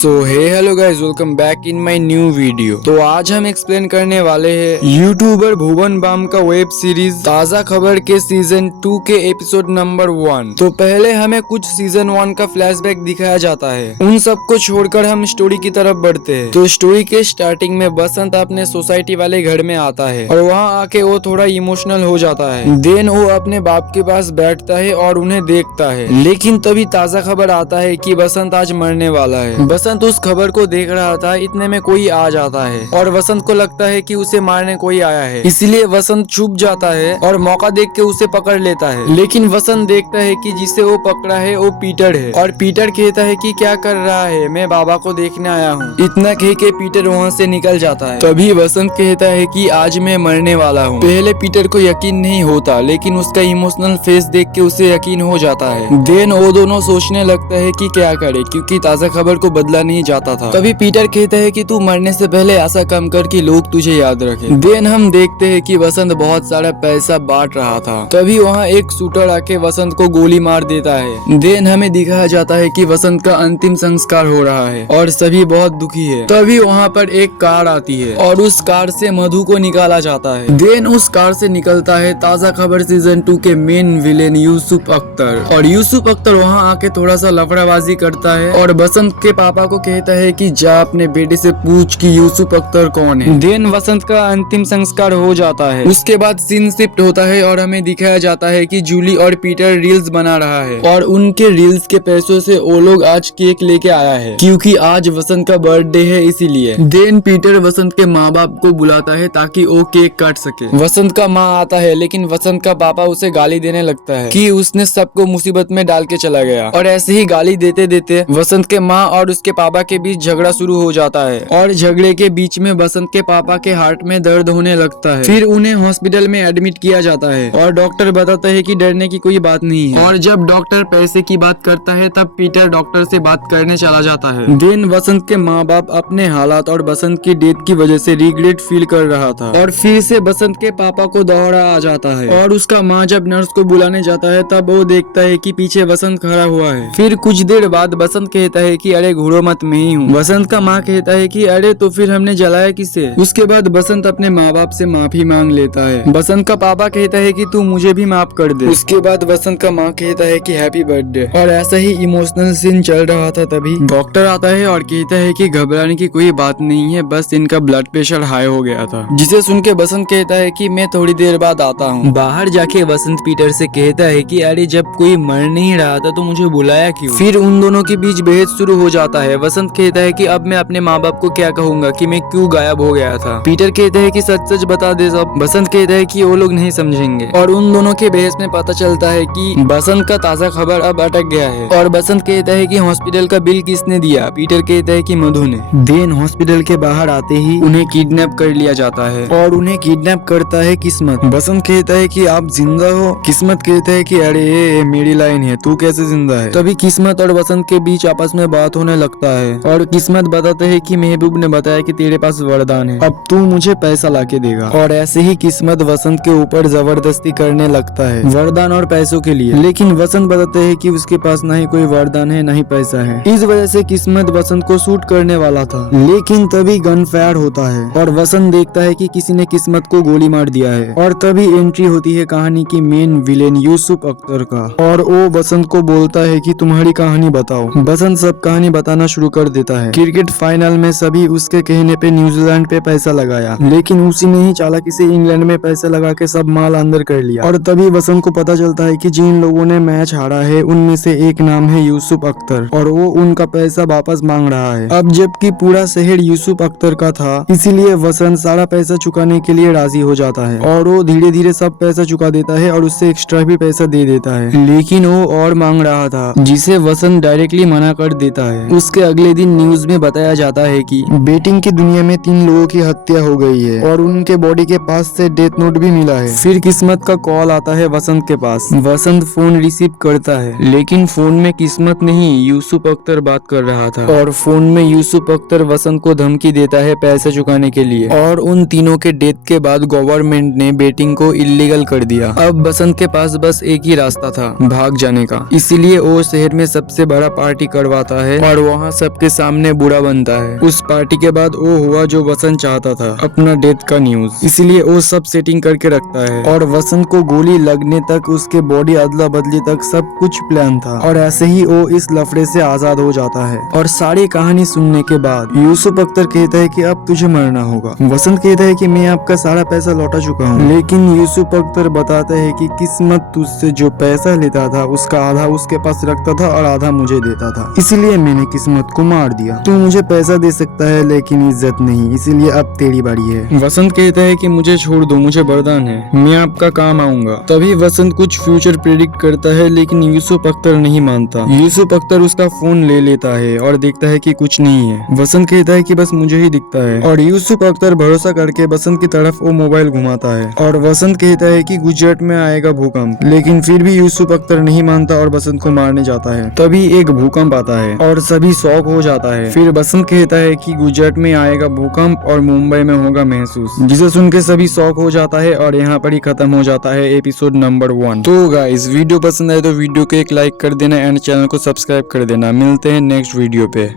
So hello guys, welcome back in my new video. तो आज हम एक्सप्लेन करने वाले हैं यूट्यूबर भुवन बाम का वेब सीरीज ताज़ा खबर के सीजन 2 के एपिसोड नंबर 1। तो पहले हमें कुछ सीजन 1 का फ्लैशबैक दिखाया जाता है। उन सब को छोड़कर हम स्टोरी की तरफ बढ़ते हैं। तो स्टोरी के स्टार्टिंग में बसंत अपने सोसाइटी वाले घर में आता है और वहाँ आके वो थोड़ा इमोशनल हो जाता है। देन वो अपने बाप के पास बैठता है और उन्हें देखता है। लेकिन तभी ताज़ा खबर आता है कि बसंत आज मरने वाला है। बसंत उस खबर को देख रहा था, इतने में कोई आ जाता है और वसंत को लगता है कि उसे मारने कोई आया है, इसलिए वसंत छुप जाता है और मौका देख के उसे पकड़ लेता है। लेकिन वसंत देखता है कि जिसे वो पकड़ा है वो पीटर है और पीटर कहता है कि क्या कर रहा है, मैं बाबा को देखने आया हूँ। इतना कह के पीटर वहाँ से निकल जाता है। तभी वसंत कहता है कि आज मैं मरने वाला हूँ। पहले पीटर को यकीन नहीं होता, लेकिन उसका इमोशनल फेस देख के उसे यकीन हो जाता है। देन वो दोनों सोचने लगता है कि क्या करे, क्योंकि ताज़ा खबर को बदला नहीं जाता था। तभी पीटर कहता है कि तू मरने से पहले ऐसा काम कर कि लोग तुझे याद रखें। देन हम देखते हैं कि वसंत बहुत सारा पैसा बांट रहा था। तभी वहाँ एक शूटर आके वसंत को गोली मार देता है। देन हमें दिखाया जाता है कि वसंत का अंतिम संस्कार हो रहा है और सभी बहुत दुखी है। तभी वहाँ पर एक कार आती है और उस कार से मधु को निकाला जाता है। देन उस कार से निकलता है ताज़ा खबर सीजन 2 के मेन विलेन यूसुफ अख्तर। और यूसुफ अख्तर वहाँ आके थोड़ा सा लफड़ाबाजी करता है और बसंत के पापा को कहता है कि जा अपने बेटे से पूछ कि यूसुफ अख्तर कौन है। देन वसंत का अंतिम संस्कार हो जाता है। उसके बाद सीन शिफ्ट होता है और हमें दिखाया जाता है कि जूली और पीटर रील्स बना रहा है और उनके रील्स के पैसों से वो लोग आज केक लेके आया है, क्योंकि आज वसंत का बर्थडे है इसीलिए। देन पीटर वसंत के माँ बाप को बुलाता है ताकि वो केक काट सके। वसंत का माँ आता है, लेकिन वसंत का पापा उसे गाली देने लगता है कि उसने सबको मुसीबत में डाल के चला गया। और ऐसे ही गाली देते देते वसंत के माँ और उसके पापा के बीच झगड़ा शुरू हो जाता है और झगड़े के बीच में वसंत के पापा के हार्ट में दर्द होने लगता है। फिर उन्हें हॉस्पिटल में एडमिट किया जाता है और डॉक्टर बताता है कि डरने की कोई बात नहीं है। और जब डॉक्टर पैसे की बात करता है तब पीटर डॉक्टर से बात करने चला जाता है। देन वसंत के माँ बाप अपने हालात और वसंत की डेथ की वजह से रिग्रेट फील कर रहा था और फिर से वसंत के पापा को दौरा आ जाता है। और उसका माँ जब नर्स को बुलाने जाता है तब वो देखता है कि पीछे वसंत खड़ा हुआ है। फिर कुछ देर बाद वसंत कहता है कि अरे घूरो मत, मैं ही हूँ। वसंत का माँ कहता है कि अरे तो फिर हमने जलाया किसे। उसके बाद वसंत अपने माँ बाप से माफी मांग लेता है। वसंत का पापा कहता है कि तू मुझे भी माफ कर दे। उसके बाद वसंत का माँ कहता है कि हैप्पी बर्थडे। और ऐसा ही इमोशनल सीन चल रहा था। तभी डॉक्टर आता है और कहता है कि घबराने की कोई बात नहीं है, बस इनका ब्लड प्रेशर हाई हो गया था। जिसे सुन के वसंत कहता है कि मैं थोड़ी देर बाद आता हूँ। बाहर जाके वसंत पीटर से कहता है कि अरे जब कोई मर नहीं रहा था तो मुझे बुलाया क्यों। फिर उन दोनों के बीच बहस शुरू हो जाता है। वसंत कहता है कि अब मैं अपने माँ बाप को क्या कहूंगा कि मैं क्यों गायब हो गया था। पीटर कहते हैं कि सच सच बता दे सब। बसंत कहता है कि वो लोग नहीं समझेंगे। और उन दोनों के बहस में पता चलता है कि बसंत का ताज़ा खबर अब अटक गया है। और बसंत कहता है कि हॉस्पिटल का बिल किसने दिया। पीटर कहता है कि मधु ने। देन हॉस्पिटल के बाहर आते ही उन्हें किडनैप कर लिया जाता है और उन्हें किडनैप करता है किस्मत। बसंत कहता है कि आप जिंदा हो। किस्मत कहता है कि अरे ये मेरी लाइन है, तू कैसे जिंदा है। तभी किस्मत और बसंत के बीच आपस में बात होने लगता है और किस्मत बताते है कि महबूब ने बताया कि तेरे पास वरदान है, अब तू मुझे पैसा लाके देगा। और ऐसे ही किस्मत वसंत के ऊपर जबरदस्ती करने लगता है वरदान और पैसों के लिए। लेकिन वसंत बताते है कि उसके पास न ही कोई वरदान है न ही पैसा है। इस वजह से किस्मत वसंत को शूट करने वाला था। लेकिन तभी गन फायर होता है और वसंत देखता है कि किसी ने किस्मत को गोली मार दिया है। और तभी एंट्री होती है कहानी की मेन विलेन यूसुफ अख्तर का। और वो वसंत को बोलता है कि तुम्हारी कहानी बताओ। वसंत सब कहानी बताना शुरू कर देता है। क्रिकेट फाइनल में सभी उसके कहने पे न्यूजीलैंड पे पैसा लगाया, लेकिन उसी ने ही चालाकी से इंग्लैंड में पैसा लगा के सब माल अंदर कर लिया। और तभी वसंत को पता चलता है कि जिन लोगों ने मैच हारा है उनमें से एक नाम है यूसुफ अख्तर और वो उनका पैसा वापस मांग रहा है। अब जबकि पूरा शहर यूसुफ अख्तर का था, इसीलिए वसंत सारा पैसा चुकाने के लिए राजी हो जाता है और वो धीरे धीरे सब पैसा चुका देता है और उससे एक्स्ट्रा भी पैसा दे देता है। लेकिन वो और मांग रहा था, जिसे वसंत डायरेक्टली मना कर देता है। उसके अगले दिन न्यूज में बताया जाता है कि बेटिंग की दुनिया में 3 लोगों की हत्या हो गई है और उनके बॉडी के पास से डेथ नोट भी मिला है। फिर किस्मत का कॉल आता है वसंत के पास। वसंत फोन रिसीव करता है, लेकिन फोन में किस्मत नहीं यूसुफ अख्तर बात कर रहा था। और फोन में यूसुफ अख्तर वसंत को धमकी देता है पैसे चुकाने के लिए। और उन तीनों के डेथ के बाद गवर्नमेंट ने बेटिंग को इलीगल कर दिया। अब वसंत के पास बस एक ही रास्ता था, भाग जाने का। इसीलिए वो शहर में सबसे बड़ा पार्टी करवाता है और वहाँ वहाँ सबके सामने बुरा बनता है। उस पार्टी के बाद वो हुआ जो वसंत चाहता था, अपना डेथ का न्यूज। इसलिए वो सब सेटिंग करके रखता है और वसंत को गोली लगने तक, उसके बॉडी अदला बदली तक सब कुछ प्लान था। और ऐसे ही वो इस लफड़े से आजाद हो जाता है। और सारी कहानी सुनने के बाद यूसुफ अख्तर कहता है कि अब तुझे मरना होगा। वसंत कहता है कि मैं आपका सारा पैसा लौटा चुका हूँ। लेकिन यूसुफ अख्तर बताता है कि किस्मत तुझसे जो पैसा लेता था उसका आधा उसके पास रखता था और आधा मुझे देता था, इसलिए मैंने किस्मत को मार दिया। तू मुझे पैसा दे सकता है लेकिन इज्जत नहीं, इसीलिए अब तेरी बारी है। वसंत कहता है कि मुझे छोड़ दो, मुझे वरदान है, मैं आपका काम आऊंगा। तभी वसंत कुछ फ्यूचर प्रेडिक्ट करता है लेकिन यूसुफ अख्तर नहीं मानता। यूसुफ अख्तर उसका फोन ले लेता है और देखता है कि कुछ नहीं है। वसंत कहता है कि बस मुझे ही दिखता है और यूसुफ अख्तर भरोसा करके वसंत की तरफ वो मोबाइल घुमाता है और वसंत कहता है कि गुजरात में आएगा भूकंप। लेकिन फिर भी यूसुफ अख्तर नहीं मानता और वसंत को मारने जाता है। तभी एक भूकंप आता है और सभी शॉक हो जाता है। फिर वसंत कहता है कि गुजरात में आएगा भूकंप और मुंबई में होगा महसूस, जिसे सुन के सभी शॉक हो जाता है और यहाँ पर ही खत्म हो जाता है एपिसोड नंबर 1। तो गाइस वीडियो पसंद आए तो वीडियो को एक लाइक कर देना एंड चैनल को सब्सक्राइब कर देना। मिलते हैं नेक्स्ट वीडियो पे।